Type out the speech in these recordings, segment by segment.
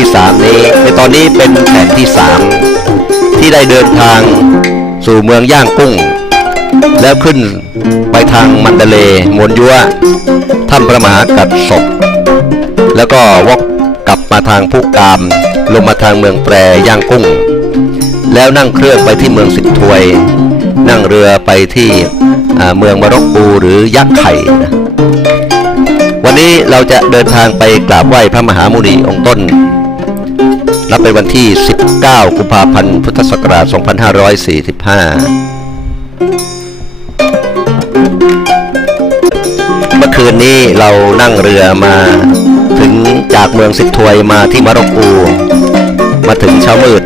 ที่สามนี้ ในตอนนี้เป็นแผนที่สามที่ได้เดินทางสู่เมืองย่างกุ้ง แล้วขึ้นไปทางมันเดเลมวนยัวถ้ำพระมหากัดศพ แล้วก็วกกลับมาทางผู้กาม ลงมาทางเมืองแปรย่างกุ้ง แล้วนั่งเครื่องไปที่เมืองสิทถวย นั่งเรือไปที่เมืองมารกปูหรือยักษ์ไข่นะวันนี้เราจะเดินทางไปกราบไหว้พระมหามุนีองค์ต้น นับเป็นวันที่ 19 กุมภาพันธ์ พุทธศักราช 2545 เมื่อคืนนี้เรานั่งเรือมาถึงจากเมืองสิทถวยมาที่มาร็อกู มาถึงเช้ามืด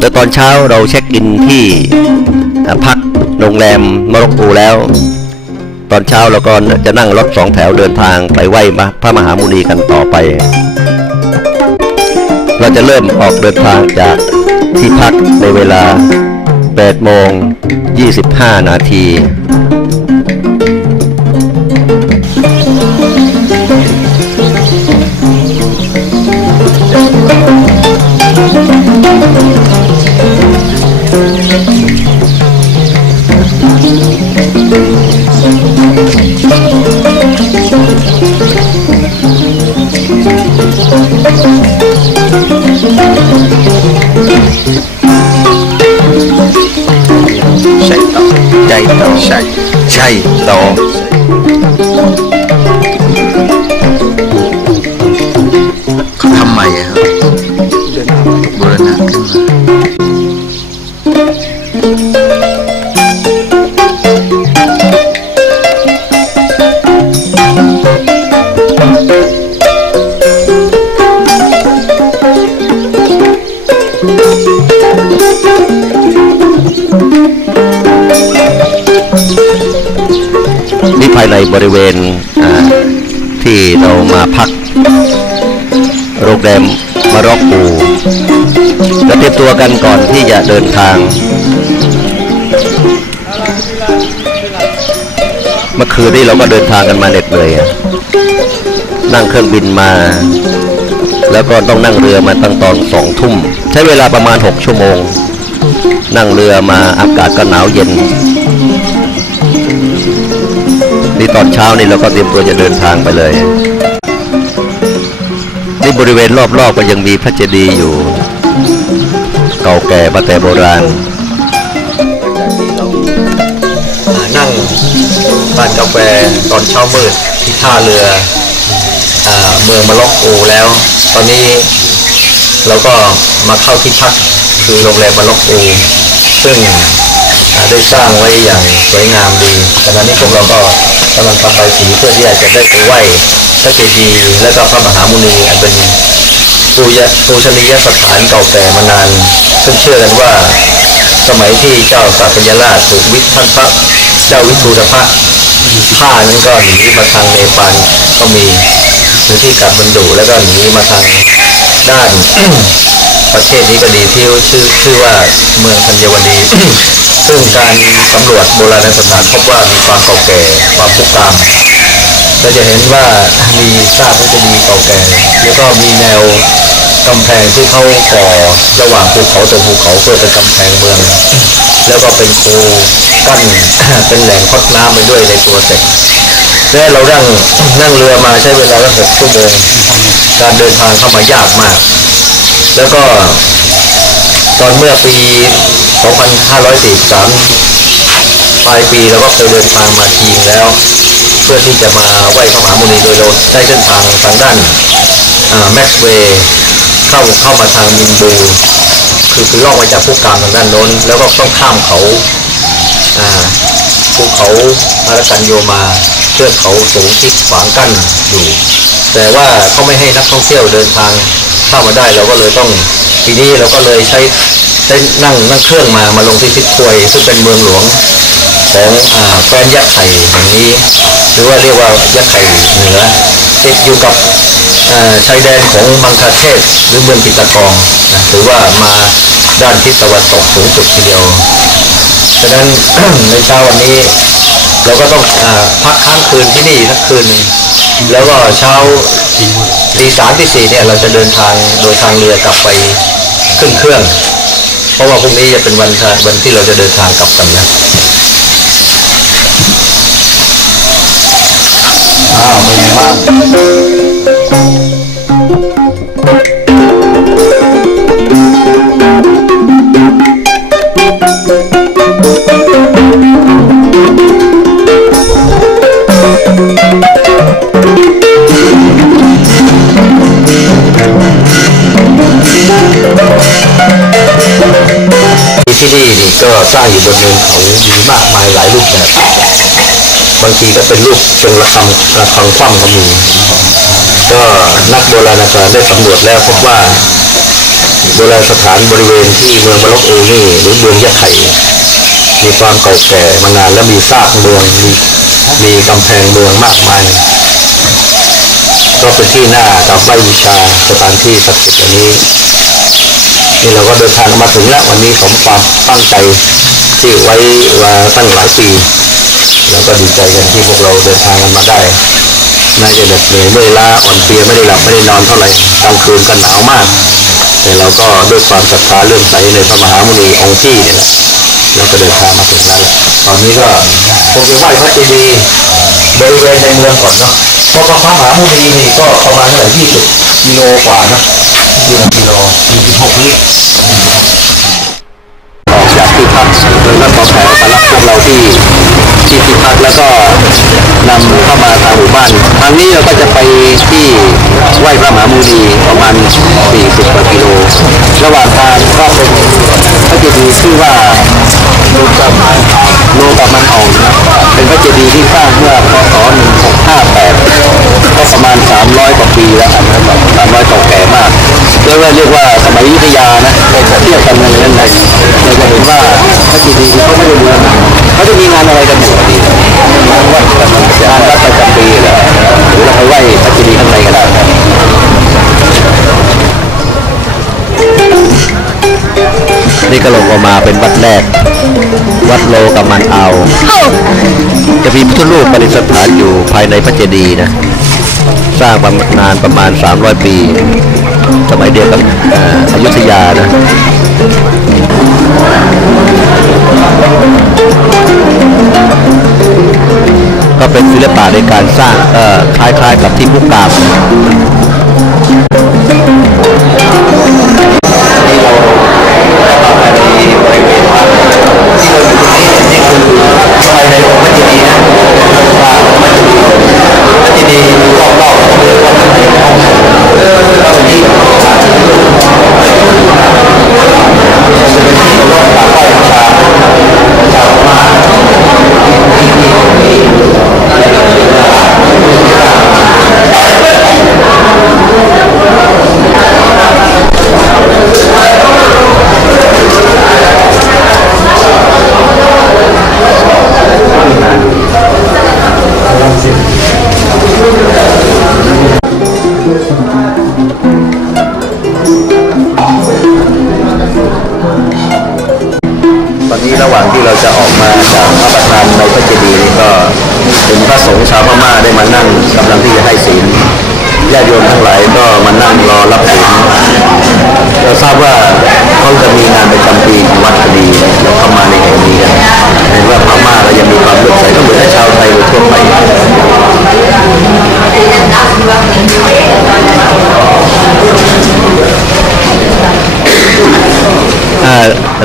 แล้วตอนเช้าเราเช็คอินที่พักโรงแรมมาร็อกกูแล้ว ตอนเช้าเราก็จะนั่งรถสองแถวเดินทางไปไหว้พระมหามุนีกันต่อไป เราจะเริ่มออกเดินทางจากที่พักในเวลา8โมง25 นาที ต่อใจต่ กันก่อนที่จะเดินทาง เมื่อคืนนี้เราก็เดินทางกันมาเหน็ดเหนื่อยอะนั่งเครื่องบินมา แล้วก็ต้องนั่งเรือมาตั้งตอนสองทุ่ม ใช้เวลาประมาณหกชั่วโมง นั่งเรือมาอากาศก็หนาวเย็นนี่ตอนเช้านี่เราก็เตรียมตัวจะเดินทางไปเลย นี่บริเวณรอบๆก็ยังมีพระเจดีย์อยู่ เก่าแก่มาแต่โบราณนั่งทานกาแฟตอนเช้ามืดที่ท่าเรืออเมืองมาล็อกโอแล้ว ตอนนี้เราก็มาเข้าที่พักคือโรงแรมมาล็อกโอซึ่งได้สร้างไว้อย่างสวยงามดีขณะนี้พวกเราก็กำลังทำใบสีเพื่อที่จะได้ไปไหว้พระเจดีย์และก็พระมหามุนีอันเป็น ปูยะปูชนียสถานเก่าแก่มานานซึ่งเชื่อกันว่า สมัยที่เจ้าสักยราชถูกวิท่านพระเจ้าวิทูรพระฆ่านั้นก็หนีมาทางเนปาลก็มีหรือที่กับบรรดุแล้วก็หนีมาทางด้านประเทศนี้ก็ดีที่ชื่อชื่อว่าเมืองธัญวดี ซึ่งการสำรวจโบราณสถานพบว่ามีความเก่าแก่ความพุกาม เราจะเห็นว่ามีซากพระเจดีย์เก่าแก่ แล้วก็มีแนวกำแพงที่เขาก่อระหว่างภูเขาต่อภูเขาเพื่อเป็นกำแพงเมือง แล้วก็เป็นคูกั้นเป็นแหล่งพักน้ำไปด้วยในตัวเสร็จและเรานั่งนั่งเรือมาใช้เวลาตั้งหกชั่วโมงการเดินทางเข้ามายากมาก แล้วก็ตอนเมื่อปี 2543 ปลายปีเราก็เคยเดินทางมาทีงแล้ว เพื่อที่จะมาไหว้พระมหามุนีโดยเราใช้เส้นทางทางด้านแม็กซ์เวย์เข้าเข้ามาทางมินบูคือคือล่องมาจากภูกามทางด้านโน้น แล้วก็ต้องข้ามเขาอ่า ภูเขาอารักันโยมาเทือกเขาสูงที่ขวางกั้นอยู่ แต่ว่าเขาไม่ให้นักท่องเที่ยวเดินทางเข้ามาได้เราก็เลยต้องทีนี้เราก็เลยใช้ใช้นั่งนั่งเครื่องมามาลงที่ทิศทวยซึ่งเป็นเมืองหลวงของอแคว้นยักษ์ไข่แห่งนี้ หรือว่าเรียกว่ายักษ์ไข่เหนือติดอยู่กับชายแดนของมังคาเทศหรือเมืองปิตากองนะถือว่ามาด้านทิศตะวันตกสูงสุดทีเดียว ฉะนั้นในเช้าวันนี้ เราก็ต้องอพักค้างคืนที่นี่สักคืนนึงแล้วก็เช้าตีสามตีสี่เนี่ยเราจะเดินทางโดยทางเรือกลับไปขึ้นเครื่อง เพราะว่าพรุ่งนี้จะเป็นวันวันที่เราจะเดินทางกลับกันนะอ้าวเป็นไงบ้าง ก็สร้างอยู่บนเนินเขามีมากมายหลายรูปแบบบางทีก็เป็นรูปเป็นระฆังระฆังคว่ำก็มีก็นักโบราณศาสตร์ได้สำรวจแล้วพบว่าโบราณสถานบริเวณที่เมืองมะลกโอนี่หรือเมืองยะไข่มีความเก่าแก่มานานและมีซากเมืองมีมีกำแพงเมืองมากมายก็เป็นที่น่ากราบไหว้บูชาสถานที่ศักดิ์สิทธิ์อันนี้ นี่เราก็เดินทางมาถึงแล้ววันนี้สมความตั้งใจที่ไว้มาตั้งหลายปีแล้วก็ดีใจกันที่พวกเราเดินทางกันมาได้น่าจะเหน็ดเหนื่อยเมื่อยล้าอ่อนเพลียไม่ได้หลับไม่ได้นอนเท่าไหร่กลางคืนก็หนาวมาก แต่เราก็ด้วยความศรัทธาเลื่อมใสในพระมหามุนีองค์ที่เนี่ยแหละเราก็เดินทางมาถึงแล้วตอนนี้ก็คงจะไหว้พระเจดีย์บริเวณในเมืองก่อนเนาะเพราะพระมหามุนีนี่ก็ประมาณเท่าไหร่ยี่สิบกิโลกว่านะ ยี่สิบกิโลยี่สิบหกลิตรออกจากที่พักโดยนักขอแผนมารับพวกเราที่ที่ที่พักแล้วก็นำเข้ามาทางหมู่บ้านทางนี้เราก็จะไปที่ไหว้พระมหามุนีประมาณ40กว่ากิโลระหว่างทางก็เป็นพระเจดีย์ชื่อว่าโลกามัน โลกมันอ่องนะเป็นพระเจดีย์ที่สร้างเมื่อพศ1658ก็ประมาณ 300 กว่าปีแล้วอันนั้นแบ300เก่าแก่มากเรียกว่าเรียกว่าสมัยยุธยานะไปเทียบกันในนั้นเลยเราจะเห็นว่าพระเจดีย์ที่เขาไม่ได้เรือนเขาจะมีงานอะไรกันอยู่ดีงานวัดงานวัดประจำปีเหรอหรือเราไปไหว้พระเจดีย์ข้างในก็ได้ นี่ก็ลงออกมาเป็นวัดแรก วัดโลกับมันเอา จะมีพุทธรูปประดิษฐานอยู่ภายในพระเจดีย์นะ สร้างประมาณนานประมาณ 300 ปี สมัยเดียวกับอ่ออยุธยานะก็เป็นศิลปะในการสร้างคล้ายๆกับที่มุกกาบ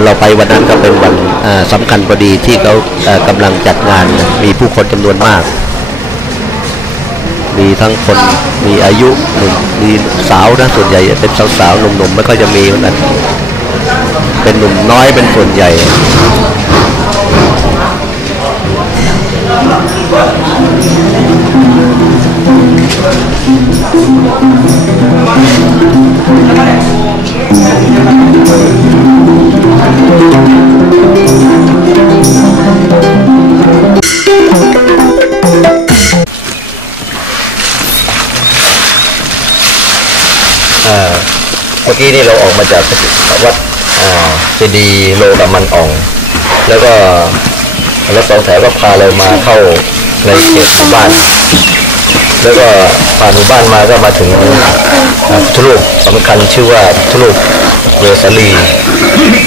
เราไปวันนั้นก็เป็นวันอ่าสำคัญพอดีที่เขากำลังจัดงานมีผู้คนจำนวนมาก มีทั้งคนมีอายุหนุ่มมีสาวนะส่วนใหญ่เป็นสาวๆหนุ่มๆไม่ค่อยจะมีนกันเป็นหนุ่มน้อยเป็นส่วนใหญ่ เมื่อกี้นี่เราออกมาจากวัดอ่าเจดีโลกับมันอ่อง แล้วก็แล้วสองแถวก็พาเรามาเข้าในเขตหมู่บ้าน แล้วก็ผ่านหมู่บ้านมาก็มาถึงอ่าพุทธรูปสำคัญชื่อว่าพุทธรูปเวสาลี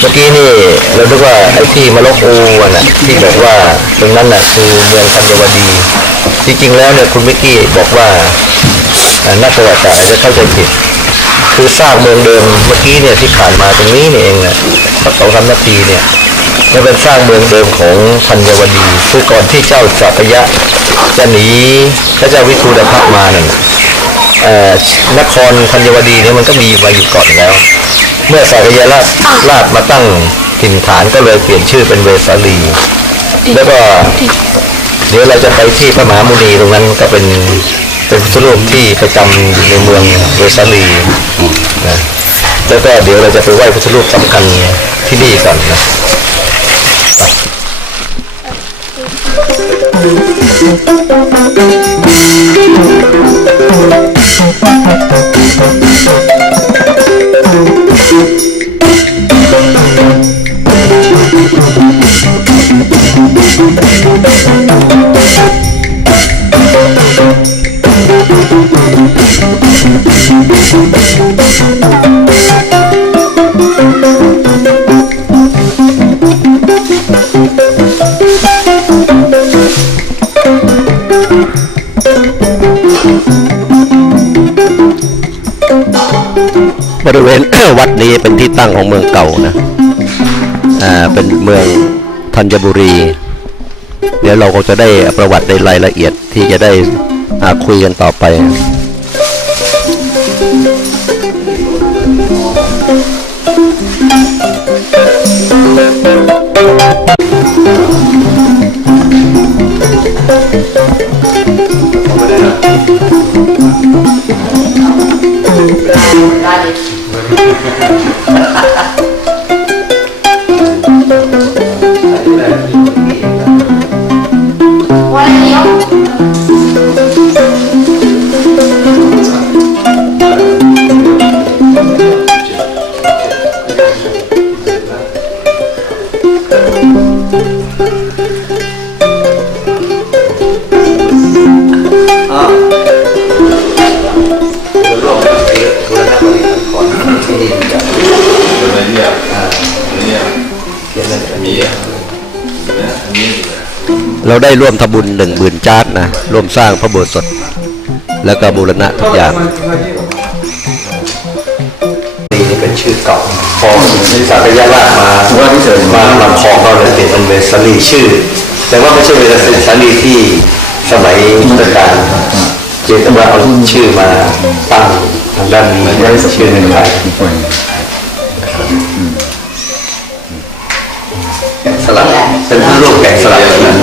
เมื่อกี้นี่เราคิดว่าไอ้ที่มะลกอูอะน่ะที่บอกว่าตรงนั้นน่ะคือเมืองธัญวดี จริงๆแล้วเนี่ยคุณมิกกี้บอกว่าอ่านักประวัติศาสตร์อาจจะเข้าใจผิดคือสร้างเมืองเดิมเมื่อกี้เนี่ยที่ผ่านมาตรงนี้นี่เองนะสักสองสามนาทีเนี่ย มันเป็นสร้างเมืองเดิมของธัญวดีคือก่อนที่เจ้าสัพยะจะหนีพระเจ้าวิทูลพักมานั่นน่ะเอ่อนครธัญวดีเนี่ยมันก็มีมาอยู่ก่อนแล้ว เมื่อสัพยะราชราชมาตั้งถิ่นฐานก็เลยเปลี่ยนชื่อเป็นเวสาลี แล้วก็เดี๋ยวเราจะไปที่พระมหามุนีตรงนั้นก็เป็นเป็นพุทธรูปที่ประจำอยู่ในเมืองเวสาลีนะแล้วก็เดี๋ยวเราจะไปไหว้พุทธรูปสำคัญที่นี่ก่อนนะ บ วัดนี้เป็นที่ตั้งของเมืองเก่านะอ่าเป็นเมืองธัญบุรี เดี๋ยวเราก็จะได้ประวัติในรายละเอียดที่จะได้คุยกันต่อไป ได้ร่วมทำบุญหนึ่งหมื่นจาร์ดนะร่วมสร้างพระโบสถ์แล้วก็บูรณะทุกอย่างนี่เป็นชื่อเก่าพอสักยราชมาว่าที่เสมามาครองก็เลยเปลี่ยนเป็นเวสาลีชื่อ แต่ว่าไม่ใช่เวสาลีที่สมัยพุทธกาลเจตว่าเอาชื่อมาตั้งทางด้านนี้ไม่ได้ชื่อในไทย สลักเป็นรูปแกะสลักแบบนั้น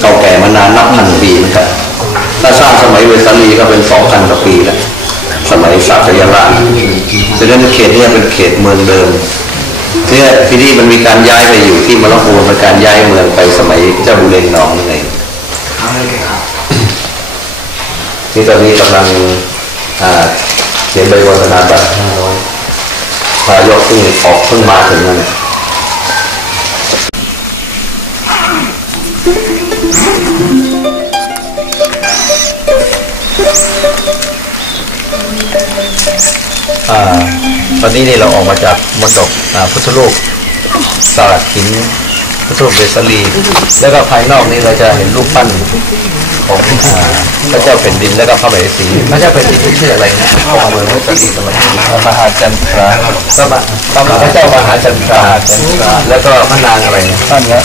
เก่าแก่มานานนับพันปีนะครับถ้าสร้างสมัยเวสาลีก็เป็นสองพันกว่าปีแล้วสมัยสักยราชดังนั้นเขตเนี้เป็นเขตเมืองเดิมเนี่ยที่นี่มันมีการย้ายไปอยู่ที่มะละอูเป็นการย้ายเมืองไปสมัยเจ้าบุเรงนองนั่นเองที่ตอนนี้กำลังอ่าเขียนใบวัฒนาบัตรห้าร้อยพายกเพิ่งออกเพิ่งมาถึงนั่น ตอนนี้นี่เราออกมาจากมณฑปพุทธลูกสลักหิน รูปเวสาลี แล้วก็ภายนอกนี่เราจะเห็นรูปปั้นของอ่าพระเจ้าแผ่นดินแล้วก็พระมเหสีพระเจ้าแผ่นดินชื่ออะไรนะของเมืองเวสาลีสมัยนี้มหาจันทราพระมหาพระเจ้ามหาจันทราแล้วก็พระนางอะไรนะท่านนะ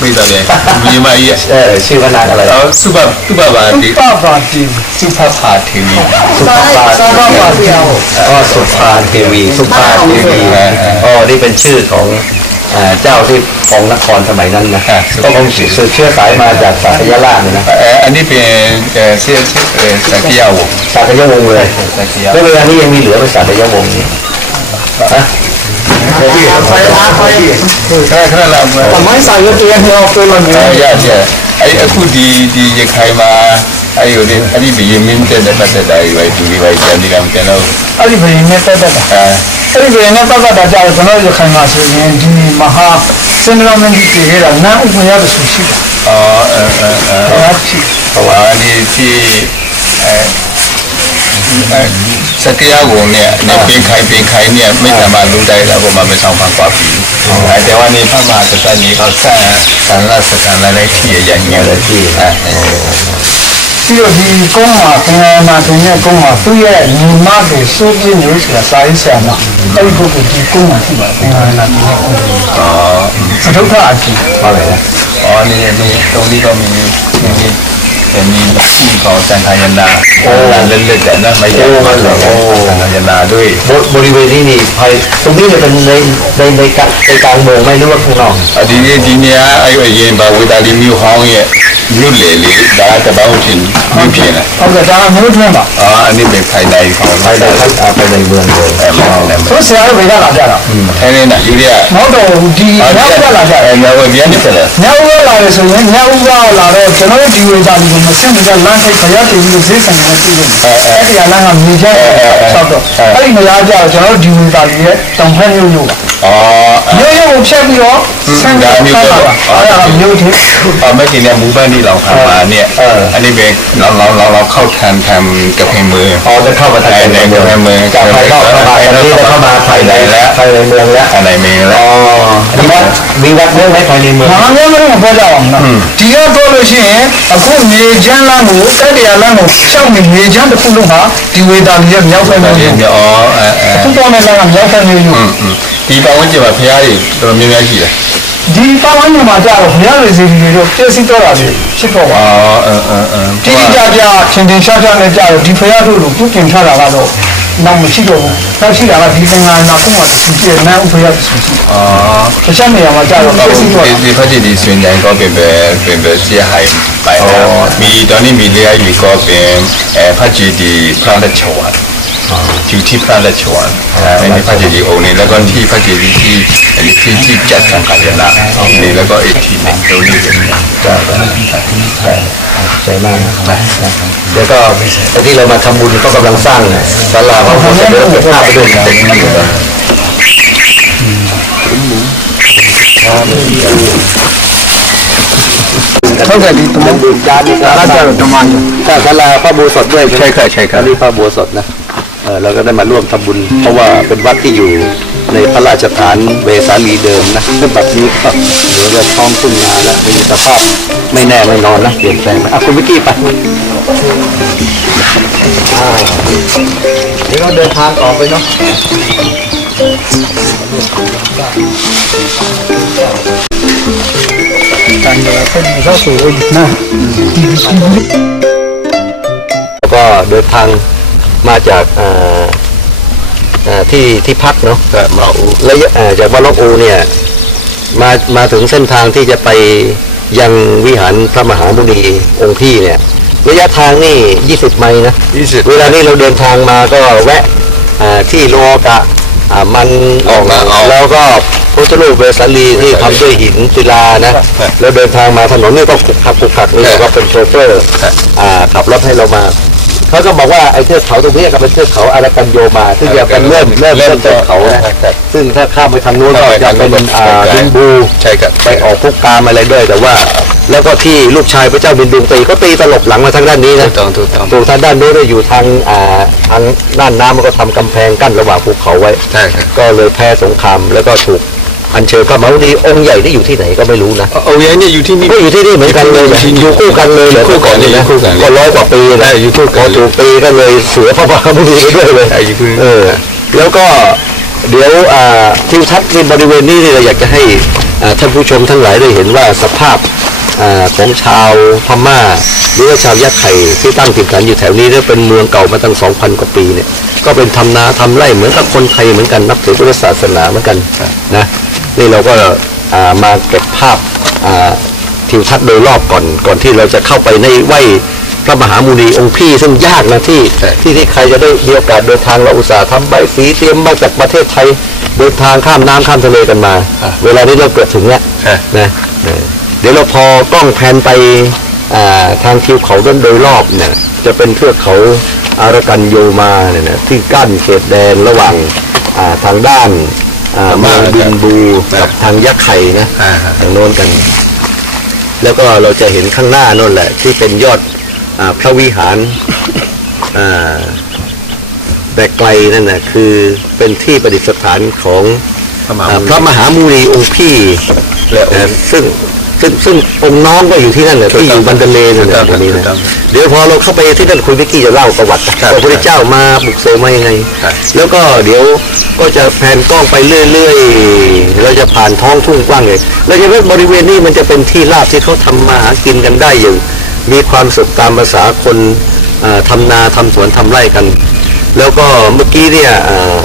ไม่ต้องเลยมีมาอีกเออชื่อพระนางอะไรเอาสุภาสุภาพาทีสุภาพาทีสุภาพาทีวีสุภาพาเดียวอ๋อสุภาเทวีสุภาเทวีอ๋อนี่เป็นชื่อของอ่า เจ้าที่คองนครสมัยนั้นนะก็คงสืบเชื้อสายมาจากสักยะราชเลยนะอันนี้เป็นเชื้อสักยะวงสักยะวงเลยแล้วเวลานี้ยังมีเหลือเป็นสักยะวงนี้แต่ไม่ใส่ก็เตียงเราตัวเราเนี่ยไอ้คู่ดีดีจะใครมาไอ้อยู่นี่อันนี้บีมินเต้ร์ได้แต่ได้ไว้ดูไว้จะนี่กันกันเราอันนี้บีมินเตอร์ได้ အဲ့ဒီနဲ့ပတ်သက်တာကြာကျွန်တော်ရခိုင်မှာဆိုရင်ဒီမဟာစင်ဒရမန်ကြီးတည်ခဲ့တာနန်းဥပယောဆိုရှိတာအော်အဲအဲဟိုအားဒီဒီအဲစကရကိုနဲ့နဲ့ပင်ခိုင်ပင်ခိုင်နဲ့မိတ်ဆံမလူတိုင်းလာပေါ်မှာမဆောင်ပါကွာပြီအဲတေဝနေဖတ်မှာစတဲ့နေကဆက်ဆန္ဒစကန်လည်းထိရရညရတိအဲ ပြီးတော့ဒီကုန်းမှာသင်္ဃာမှာသင်ရဲ့ကုန်းမှာသူ့ရဲ့ညီမကိုစိုးပြင်းလို့ဆိုတာစာရေးဆရာမအဲ့ဒီပုဂ္ဂိုလ်ဒီကုန်းမှာရှိပါသင်္ဃာနာသင်ရဲ့ကုန်းအာသဒ္ဒုက္ခအဖြစ်ဟုတ်ပါရဲ့အော်နေနေတုံးပြီးတော့မြင်နေ มีมีมีแต่มีที่ของสังขยนาโอ้เล็กๆแต่นั่นไม่ใช่ของสังขยนาด้วย บริเวณนี้นี่ภายตรงนี้เนี่ยเป็นในในในกลางในกลางเมืองไหมหรือว่าข้างนอก အဒီနေ့ဒီနေရာအဲ့အရင်ပါဝေတာလီမြို့ဟောင်းရဲ့လွတ်လေလေဒါတပောင်းတင်မြင်ပြင်လာ ဟုတ်ကဲ့ဒါကမျိုးထွန်းပါ အာအနည်းပဲခိုင်တိုင်းခေါင်း ภายในข้างอ่าภายในเมืองเลย အဲ့မှာလည်း ဆိုဆရာတို့ဘယ်ကလာကြတာ အဲနေနာယူရီးယား မဟုတ်တော့ဘူးဒီညောက်ကလာကြတယ် အဲ့တော့ပြန်နေတယ် ညောက်ကလာရဆိုရင်ညောက်ကလာတော့ကျွန်တော်တို့ဒီဝေတာဒီကို မစင်မကလမ်းဆိုင်ခရတင်ပြီးဈေးဆိုင်နဲ့ပြည်လို့အဲ့ဒီကလမ်းကမြေချဲဆောက်တော့အဲ့ဒီနေရာကျတော့ကျွန်တော်တို့ဒီဝေတာဒီရဲ့တောင်ဖက်မျိုးမျိုးပါ အော် မျိုးရိုးကိုဖြတ်ပြီးတော့ဆန်ကမျိုးပါအဲ့ဒါမျိုးချင်း အမကင်းနဲ့မူပန်းဒီလောင်ခံပါเนี่ยอันนี้เป็นเราเราเราเราเข้าทางทำกระเพงมือ อ๋อจะเข้ามาทาง ใน ใน ก เมื ระ อง เพงมือ จากภายนอกเข้ามาตอนนี้เราเข้ามาภายในแล้วภายในเมืองแล้ว ภายในเมืองแล้ว อ๋ออันนี้วัดมีวัดเยอะไหมภายในเมือง ဘာမှမလုပ်ပြောကြအောင်နော်ဒီကတော့လို့ရှိရင်အခုမြေချမ်းလမ်းကိုတက်တရားလမ်းကိုရှောက်နေမြေချမ်းတစ်ခုလုံးဟာဒီဝေတာဒီရဲ့မြောက်ဖက်မျိုး ဒီ မျိုး မြော်အဲအဲ ခုပေါ်နေလမ်းကမြောက်ဖက်မျိုးမျိုး ဒီပတ်ဝန်းကျင်မှာဖျားတွေတော်တော်များများရှိတယ်ဒီပတ်ဝန်းကျင်မှာကြတော့ဘုရားရေစီတွေတို့ပြည့်စည်တော့တာတွေဖြစ်တော့ပါအာအမ်အမ်တိတိကျကျထင်ထင်ရှားရှားနဲ့ကြတော့ဒီဖျားတို့လိုပြုပြင်ထားတာကတော့နောက်မရှိတော့ဘူးနောက်ရှိတာကဒီနိုင်ငံနောက်ဆုံးမှသူပြည့်နန်းဥပယပစ္စည်းရှိအာတခြားနေရာမှာကြတော့ပြည့်စည်တော့ဒီဖက်ကြီးဒီဆွေညိုင်ကောပင်ပဲပင်ပဲရှိဟိုင်ပိုင်တော့မီတော်နေမီလေးအိုက်မီကောပင်အဲဖက်ကြီးဒီဖရန်တဲ့ချော်ပါ ที่ที่พระราชวังอันนี้พระเจดีย์องค์นี้แล้วก็ที่พระเจดีย์ที่ที่ที่จัดสังกาดยนะนี่แล้วก็เอทีหนึ่งตรงนี้เห็นจ้าใจมากแล้วก็ที่เรามาทำบุญก็กำลังสร้างศาลาพระพุทธเจ้าเก็บภาพไปด้วยเต็มที่เลยท่านดีตรงบุญจานนี่ก็น่าจะประมาณถ้าศาลาพระบูสดด้วยใช่ครับใช่ครับนี่พระบูสดนะ เราก็ได้มาร่วมทำบุญ เพราะว่าเป็นวัดที่อยู่ในพระราชฐานเบสาลีเดิมนะแบบนี้ก็เดี๋ยวจะท้องขึ้นมาแล้วมีสภาพไม่แน่ไม่นอนนะเปลี่ยนแปลงไปอ่คุณวิกกี้ไปนี่เราเดินทางต่อไปเนาะการเดินเป็นเข้าสู่อีกนะแล้วก็เดินทาง มาจากอ่าอ่าที่ที่พักเนาะก็มาอูระยะอ่าจากวัดลกอูเนี่ยมามาถึงเส้นทางที่จะไปยังวิหารพระมหามุนีองค์พี่เนี่ยระยะทางนี่ 20 ไมล์นะ20เวลานี้เราเดินทางมาก็แวะอ่าที่โลกะอ่ามันออกออกแล้วก็พุทธรูปเวสาลีที่ทำด้วยหินศิลานะครับแล้วเดินทางมาถนนนี่ก็ขรุกขลักขรุกขลักนี่ครับก็เป็นโชเฟอร์ครับอ่าขับรถให้เรามา เขาก็บอกว่าไอ้เทือกเขาตรงนี้ก็เป็นเทือกเขาอารากันโยมา ซึ่งจะเป็นเริ่มเริ่มเริ่มเทือกเขานะครับซึ่งถ้าข้ามไปทางนู้นก็จะเป็นอ่าบินบูใช่ครับไปออกพุกกามอะไรด้วยแต่ว่า แล้วก็ที่ลูกชายพระเจ้าบินดุงตีก็ตีตลบหลังมาทางด้านนี้ถูนะกต้องถูกต้องตรงทางด้านโน้นก็อยู่ทางอ่าทางด้านน้ำมันก็ทำกำแพงกั้นระหว่างภูเขาไว้ใช่ครับก็เลยแพ้สงครามแล้วก็ถูก อัญเชิญพระมหามุนีองค์ใหญ่ที่อยู่ที่ไหนก็ไม่รู้นะเอาอย่างนี้อยู่ที่นี่ก็อยู่ที่นี่เหมือนกันเลยนะอยู่คู่กันเลยเหรอคู่กันเลยนะคู่กันเลยก็ร้อยกว่าปีนะใช่อยู่คู่กันพอถูกปีก็เลยเสือพระมหามุนีไปด้วยเลยใช่อยู่คู่เออแล้วก็เดี๋ยวอ่าทิวทัศน์ในบริเวณนี้เนี่ยเราอยากจะให้อ่าท่านผู้ชมทั้งหลายได้เห็นว่าสภาพอ่าของชาวพม่าหรือว่าชาวยะไข่ที่ตั้งถิ่นฐานอยู่แถวนี้เนี่ยเป็นเมืองเก่ามาตั้ง 2,000 กว่าปีเนี่ยก็เป็นทำนาทำไร่เหมือนกับคนไทยเหมือนกันนับถือพุทธศาสนาเหมือนกันนะ นี่เราก็อ่ามาเก็บภาพอ่าทิวทัศน์โดยรอบก่อนก่อนที่เราจะเข้าไปในไหวพระมหามุนีองค์พี่ซึ่งยากนะที่ใช่ที่ที่ใครจะได้มีโอกาสเดินทางเราอุตส่าห์ทำใบสีเตรียมมาจากประเทศไทยเดินทางข้ามน้ำข้ามทะเลกันมา เวลานี้เราเกิดถึงแล้วใช่นะเออเดี๋ยวเราพอกล้องแพนไปอ่าทางทิวเขาด้านโดยรอบเนี่ยจะเป็นเทือกเขาอารากันโยมาเนี่ยนะที่กั้นเขตแดนระหว่างอ่าทางด้าน อ่ามาบินบูกับทางยักษ์ไข่นะอ่าฮะทางโน้นกัน แล้วก็เราจะเห็นข้างหน้านั่นแหละ ที่เป็นยอดอาพระวิหารอ่าแต่ไกลนั่นนะคือเป็นที่ประดิษฐานของพระมหาอ่ามุนีพระมหามุนีองค์พี่และองค์เอ่อซึ่ง ซึ่งซึ่งองค์น้องก็อยู่ที่นั่นแหละที่อยู่บันเดเลนั่นแหละถูกต้องตรงนี้ถูนะกต้องเดี๋ยวพอเราเข้าไปที่นั่นคุณวิกกี้จะเล่าประวัติครับว่าพระพุทธเจ้ามาบุกเสกมายังไงครับแล้วก็เดี๋ยวก็จะแผนกล้องไปเรื่อยๆเราจะผ่านท้องทุ่งกว้างเลยเราจะเห็นบริเวณนี้มันจะเป็นที่ราบที่เขาทำมาหากินกันได้อย่างมีความสุขตามภาษาคนเอ่อทำนาทำสวนทำไร่กัน แล้วก็เมื่อกี้เนี่ยเอ่อ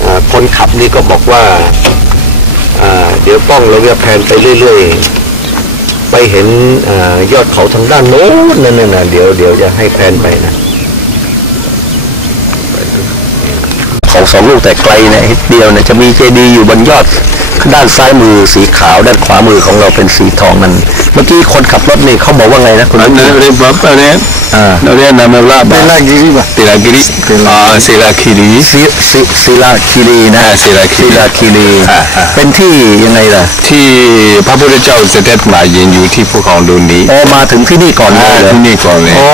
เอ่อคนขับนี่ก็บอกว่าอ่าเดี๋ยวกล้องเราจะแผนไปเรื่อย ๆ ไปเห็นอยอดเขาทางด้านโน้นนั่นน่ะเดี๋ยวเดี๋ยวจะให้แผนไปนะ เขาสองลูกแต่ไกลเนี่ยนิดเดียวนะจะมีเจดีย์อยู่บนยอดด้านซ้ายมือสีขาวด้านขวามือของเราเป็นสีทองนั่น มื่อกี้คนขับรถนี่เขาบอกว่าไงนะคุณอันนั้นเรียกว่าอะไรอ่าเราเรียกนามว่าเตลากิริป่ะเตลากิริอ่าเซลาคิริศิศิศิลาคีรีนะอ่าศิลาคีรีศิลาคีรีอ่าอ่าเป็นที่ยังไงล่ะ ที่พระพุทธเจ้าเสด็จมายืนอยู่ที่ภูเขาลูกนี้อ๋อมาถึงที่นี่ก่อนเลอ่ายเหรอที่นี่ก่อนเลยอ๋อ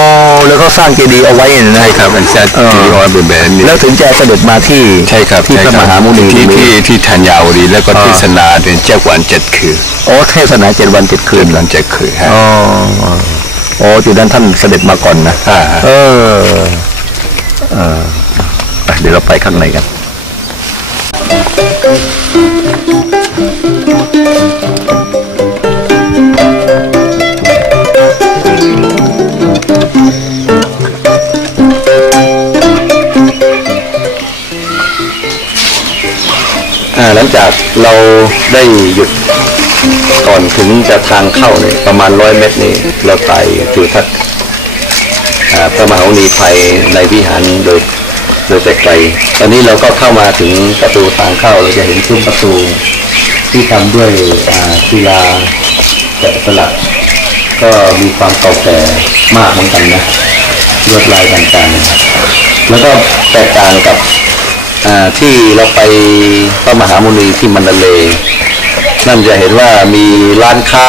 แล้วก็สร้างเจดีย์เอาไว้เนี่ยนะใช่ครับมันจะที่ร้อยเป็นแบบนี้แล้วถึงจะเสด็จมาที่ใช่ครับที่พระใช่มครับหามุนีที่ตรงที่นี้ที่ธัญญาวดีแล้วก็อ่าเทศนาเป็นเจ็ดวันเจ็ดคืนโอ้เทศนาเจ็ดวันเจ็ดคืนเจ็ดวันเจ็ดคืนฮะอ๋ออ๋อจุดนั้นท่านเสด็จมาก่อนนะอ่าฮะเออเออไปเดี๋ยวเราไปข้างในกันอ่าหลังจากเราได้หยุด ก่อนถึงจะทางเข้าเนี่ยประมาณร้อยเมตรนี่เราไต่ทิวทัศน์พระมหาวุณีภัยในวิหารโดยโดยแต่ไกลตอนนี้เราก็เข้ามาถึงประตูทางเข้าเราจะเห็นซุ้มประตูที่ทำด้วยศิลาแกะสลักก็มีความเก่าแก่มากเหมือนกันนะลวดลายต่างๆ แล้วก็แตกต่างกับที่เราไปพระมหามุนีที่มันดาเลย นั่นจะเห็นว่ามีร้านค้า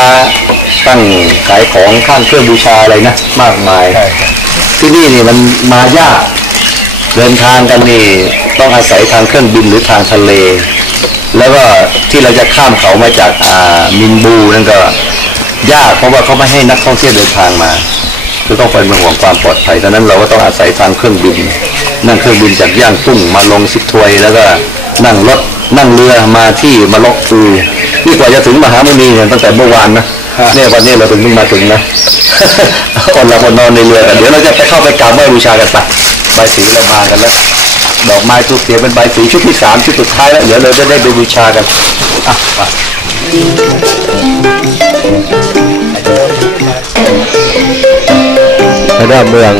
ตั้งขายของข้างเครื่องบูชาอะไรนะมากมาย ที่นี่นี่มันมายากเดินทางกันนี่ต้องอาศัยทางเครื่องบินหรือทางทะเล แล้วก็ที่เราจะข้ามเขามาจากอ่ามินบูนั่นก็ยากเพราะว่าเขาไม่ให้นักท่องเที่ยวเดินทางมาคือต้องเป็นห่วงความปลอดภัยดังนั้นเราก็ต้องอาศัยทางเครื่องบิน นั่งเครื่องบินจากย่างตุ้งมาลงสิบทวยแล้วก็นั่งรถนั่งเรือมาที่มาล็อกฟู นี่กว่าจะถึงมหามุนีเนี่ยตั้งแต่เมื่อวานนะเนี่ยวันนี้เราถึงเพิ่งมาถึงนะอดหลับอดนอนในเรือกันเดี๋ยวเราจะไปเข้าไปกราบไหว้บูชากันไปใบายสีเรามากันแล้วดอกไม้ทุกเสียงเป็นใบายสีชุดที่สามชุดสุดท้ายแล้วเดี๋ยวเราจะได้ไปบูชากันอะไปแล้วก็เมือง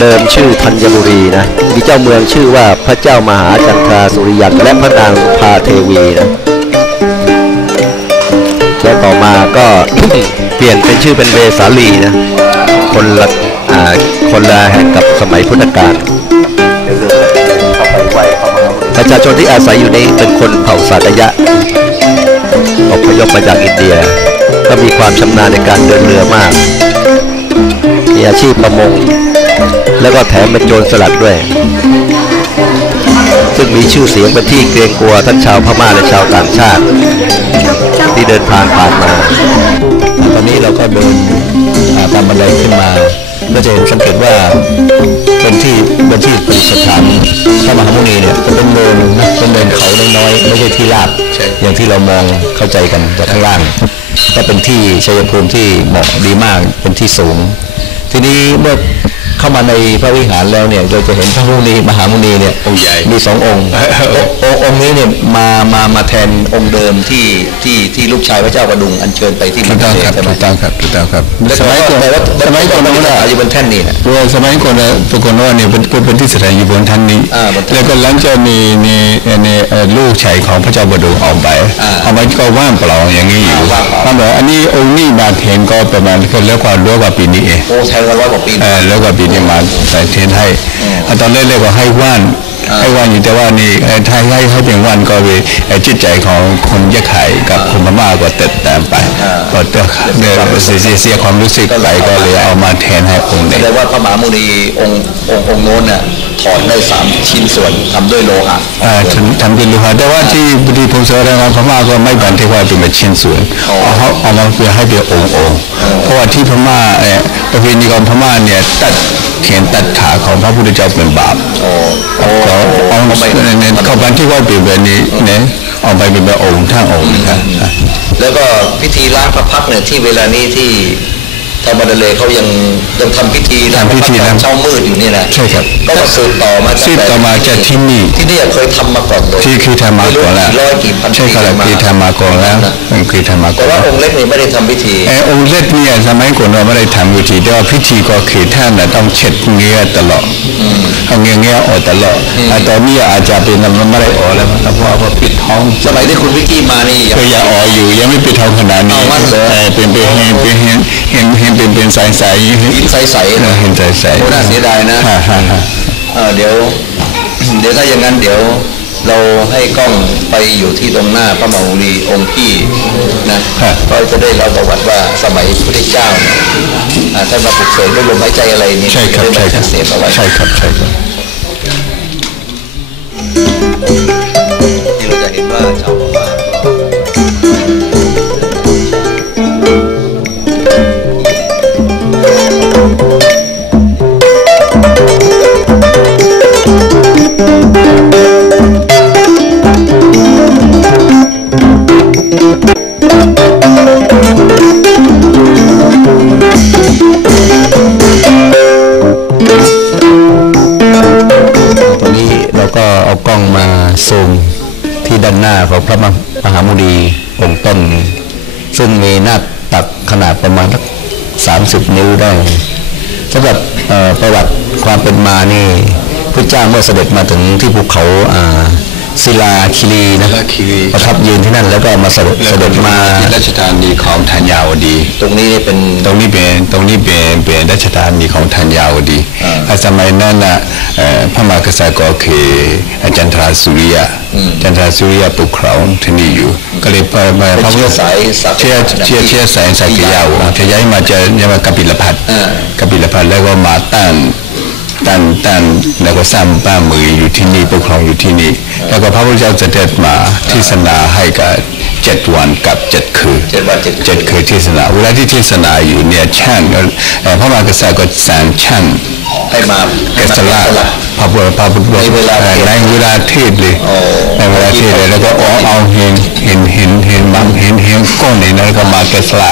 เดิมชื่อธัญบุรีนะมีเจ้าเมืองชื่อว่าพระเจ้ามหาจันทราสุริยันและพระนางพาเทวีนะแล้วต่อมาก็เปลี่ยนเป็นชื่อเป็นเวสาลีนะคนละคนละแห่งกับสมัยพุทธกาลประชาชนที่อาศัยอยู่นี้เป็นคนเผ่าสากยะอพยพมาจากอินเดีย ก็มีความชำนาญในการเดินเรือมาก มีอาชีพประมง แล้วก็แถมเป็นโจรสลัดด้วย ซึ่งมีชื่อเสียงเป็นที่เกรงกลัวทั้งชาวพม่าและชาวต่างชาติ ที่เดินทางผ่านมา ตอนนี้เราก็เดินอ่าตามบันไดขึ้นมาก็จะเห็นสังเกตว่าเป็นที่เป็นที่ประดิษฐานพระมหามุนีเนี่ยจะเป็นเนินนะเป็นเนินเขาน้อยๆไม่ใช่ที่ราบอย่างที่เรามองเข้าใจกันจากข้างล่าง ก็เป็นที่ชัยภูมิที่เหมาะดีมากเป็นที่สูง ทีนี้เมื่อ เข้ามาในพระวิหารแล้วเนี่ยเราจะเห็นพระมุนีมหามุนีเนี่ยองค์ใหญ่มีสององค์โอองค์องค์นี้เนี่ยมามามาแทนองค์เดิมที่ที่ที่ลูกชายพระเจ้ากระดุงอัญเชิญไปที่ถูกต้องครับใช่ไหมถูกต้องครับถูกต้องครับแล้วสมัยก่อนแต่ว่าสมัยก่อนนะนะอยู่บนแท่นนี่นะตัวสมัยก่อนนะปรากฏว่าเนี่ยเป็นเป็นที่แสดงอยู่บนท่านนี้อ่าบนท่านแล้วก็หลังจากมีมีมีเอ่อลูกชายของพระเจ้าบดูออกไปอ่าเอาไปก็ว่างเปล่าอย่างนี้อยู่อ่าว่างเปล่าท่านบอกอันนี้องค์นี้มาเทนก็ประมาณก็แล้วกว่าร้อยกว่าปีนี้เองโอ้ใช้เวลาร้อยกว่าปีเออแล้วก็ปีนี้มาใส่เทนให้อ่าตอนแรกเรียกว่าให้ว่านให้วันอยู่แต่ว่านี่เอ่อถ้าให้ให้เป็นวันก็เป็นเอ่อจิตใจของคนยะไข่กับคนพม่าก็แตกต่างไปก็เดี๋ยวเสียเสียเสียความรู้สึกไปก็เลยเอามาแทนให้องค์แสเด็กดงว่าพระมหามุนีองค์องค์องค์โน้นน่ะ ถอดได้สามชิ้นส่วนทำด้วยโลหะทำทำเป็นโลหะแต่ว่าที่ที่ผมสอนนะพม่าก็ไม่บันทึกว่าเป็นชิ้นส่วนเขาเอามาเพื่อให้เป็นองค์องค์เพราะว่าที่พม่าเอ่อประเพณีของพม่าเนี่ยตัดแขนตัดขาของพระพุทธเจ้าเป็นบาปโอ้ก็เอาเนี่ยเขาบันทึกว่าเป็นแบบนี้เนี่ยเอาไปเป็นแบบองค์ทั้งองค์นะครับแล้วก็พิธีล้างพระพักเนี่ยที่เวลานี้ที่ ทางมาเลเขายังยังทำพิธีล้างพระพักตร์ตอนเช้ามืดอยู่นี่นะใช่ครับก็มาสืบต่อมาสืบต่อมาจากที่นี่ที่นี่เคยทำมาก่อนเลยที่คือทำมาก่อนแล้วร้อยกี่พันใช่ครับปีคือทำมาก่อนแล้วมันคือทำมาก่แต่ว่าองค์เล็กนี่ไม่ได้ทำพิธีเออองค์เล็กเนี่ยสมัยก่อนเราไม่ได้ทำพิธีแต่ว่าพิธีก็คือท่านน่ะต้องเช็ดเงี้ยตลอดเอาเงี้ยเงี้ยออกตลอดอ่ตอนนี้อาจจะเป็นมันไม่ได้ออกแล้วเพราะว่าปิดท้องสมัยที่คุณวิกกี้มานี่ยังก็ยังออกอยู่ยังไม่ปิดท้องขนาดนี้เอางั้นเป็นเป็นเห็นเป็นเห็นเห็นเห็นเป็นเป็นสายสายๆหินใสๆนะเห็นใสใสโอ้น่าเสียดายนะฮะฮะฮะเออเดี๋ยว เดี๋ยวถ้าอย่างนั้นเดี๋ยวเราให้กล้องไปอยู่ที่ตรงหน้าพระมหามุนีองค์พี่นะก็จะได้เล่าประวัติว่าสมัยพระพุทธเจ้าเนี่ยอ่าท่านมาปลุกเสกด้วยลมหายใจอะไรนี่ใช่ครับได้ใช่ครับเสียงเอาไว้ใช่ครับใช่ครับที่เราจะเห็นว่าชาวพม่าก็ เอากล้องมาซูมที่ด้านหน้าของพระมหามุนีองค์ต้น ซึ่งมีหน้าตักขนาดประมาณสักสามสิบนิ้วได้สำหรับประวัติความเป็นมานี่พระเจ้าเมื่อเสด็จมาถึงที่ภูเขาอ่า ศิลาคิรีนะศิลาคีรีประทับยืนที่นั่นแล้วก็มาเสด็จเสด็จมาที่ราชธานีของธัญญาวดี ตรงนี้เป็นตรงนี้เป็นตรงนี้เป็นเป็นราชธานีของธัญญาวดีอ่าอ่าสมัยนั้นน่ะเอ่อพระมหากษัตริย์ก็คืออาจารย์ทราสุริยะอาจารย์ทราสุริยะปกครองที่นี่อยู่ ก็เลยพระพระเป็นพระเชื้อสายสักเชื้อเชื้อเชื้อสายสักยาวจะย้ายมาจะย้ายมากบิลพัทอ่ากบิลพัทแล้วก็มาตั้ง ตั้งตั้งแล้วก็สร้างบ้านเมืองอยู่ที่นี่ปกครองอยู่ที่นี่ แล้วก็พระพุทธเจ้าเสด็จมาที่สนาให้กับเจ็ดวันกับเจ็ดคืนเจ็ดวันเจ็ดคืนเจ็ดคืนเทศนาเวลาที่เทศนาอยู่เนี่ยช่างก็เอ่อพระมหากษัตริย์ก็สั่งช่างให้มาเกให้มาษละพระพุทธพระพุทธในเวลาอ่อเทศน์ในเวลาเทศน์เลยอ๋อในเวลาเทศน์เลยแล้วก็เอาเอาเห็นเห็นเห็น เห็นบางเห็นเห็นก้อนนี่นะแล้วก็มาเกษละ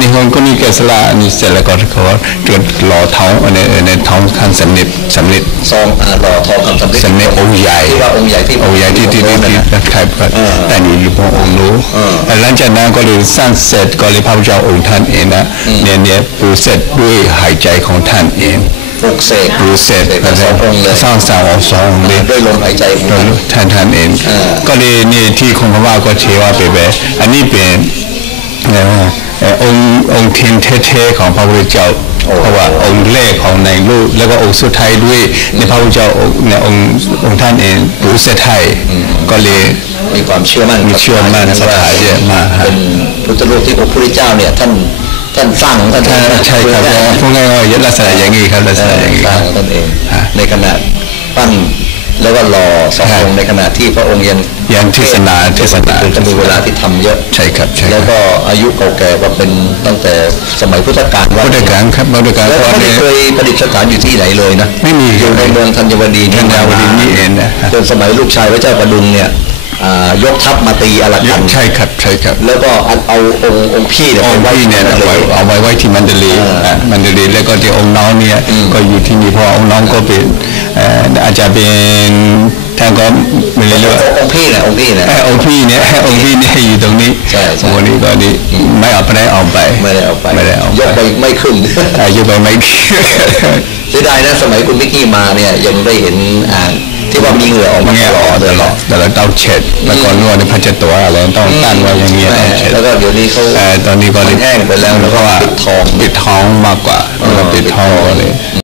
นี่คนก็นี่เกษละนี่เสร็จแล้วก็เขาจนหล่อท้องในในท้องขั้นสำเร็จสำเร็จซองอ่าหล่อทองคำสำริดสำเร็จองค์ใหญ่ที่ว่าองค์ใหญ่ที่องค์ใหญ่ที่ที่ที่ที่ที่ไทยก็แต่นี่อยู่บนองค์นู้หลังจากนั้นก็เลยสร้างเสร็จก็เลยพระพุทธเจ้าองค์ท่านเองนะเนี่ยเนี่ยปูเสร็จด้วยหายใจของท่านเอง ปลุกเสกปูเสร็จก็สององค์เลยสร้างสาวองค์สององค์เลยด้วยลมหายใจของท่านท่านท่านเองอ่าก็เลยนี่ที่คงพม่าก็เชื่อว่าเป็นแบบอันนี้เป็นเอ่อเอ่อองค์องค์เทียนเท่ๆของพระพุทธเจ้าเพราะว่าองค์แรกของในลูกแล้วก็องค์สุดท้ายด้วยในพระพุทธเจ้าองค์เนี่ยองค์องค์ท่านเองรู้เสร็จให้ก็เลยมีความเชื่อมั่นมีเชื่อมั่นศรัทธาเยอะมากฮะเป็นพุทธรูปที่พระพุทธเจ้าเนี่ยท่าน ท่านสร้างของท่านใช่เองใช่ครับเพื่อพูดง่ายๆว่าลักษณะอย่างนี้ครับลักษเอ่อณะอย่างนี้สคร้างรับของท่านเองฮะในขณะปั้นแล้วก็รอสองฮะองค์ในขณะที่พระองค์ยังยังเทศนาเทศนาจะมีเวลาที่ทำเยอะใช่ครับใช่คแล้รัวบก็อายุเก่าแก่ก็เป็นตั้งแต่สมัยพุทธกาลว่าพุทธการครับพุทธการแล้วเพก็ราะไม่เนี่ได้ยเคยประดิษฐานอยู่ที่ไหนเลยนะไม่มีอยู่ในเมืองธัญวดีธัญวดีนี่เองนะฮะจนสมัยลูกชายพระเจ้ากระดุงเนี่ยอ่า ยกทัพมาตีอารักันใช่ครับใช่ครับ แล้วก็เอาเอาองค์องค์พี่เนี่ยองค์ไปไว้พี่เนี่ยที่เอาไว้เอาไว้ไว้ที่มันเดลีอ่าอะมันเดลีแล้วก็ที่องค์น้องเนี่ยก็อยู่ที่นี่เพราะองค์น้องก็เป็นเอ่ออาจจะเป็นท่านก็ไม่รู้ว่าองค์พี่เนี่ยองค์พี่เนี่ยเอ่อองค์พี่เนี่ยองค์พี่เนี่ยอยู่ตรงนี้ใช่ใช่องค์นี้ก็นี่ไม่เอาไปได้เอาไปไม่ได้เอาไปไม่ได้เอายกไปไปไม่ขึ้นอะยกไปไม่เสียดายนะสมัยคุณมิกกี้มาเนี่ยยังได้เห็นอ่า ที่ว่ามีเหงื่อออกมาเงี้ยตลอ๋ออดตเลยลอดแต่เราต้องเช็ดแล้วก็นวดในพัชตัวอะไรต้องตั้งไว้อย่างเงี้ยแม่ต้องเช็ดแล้วก็เดี๋ยวนี้เขาเอ่อตอนนี้ก็เลยมันแห้งไปแล้วแล้วก็ว่าปิดทองปิดท้องมากกว่าแล้วก็ปิดท้องก็เลย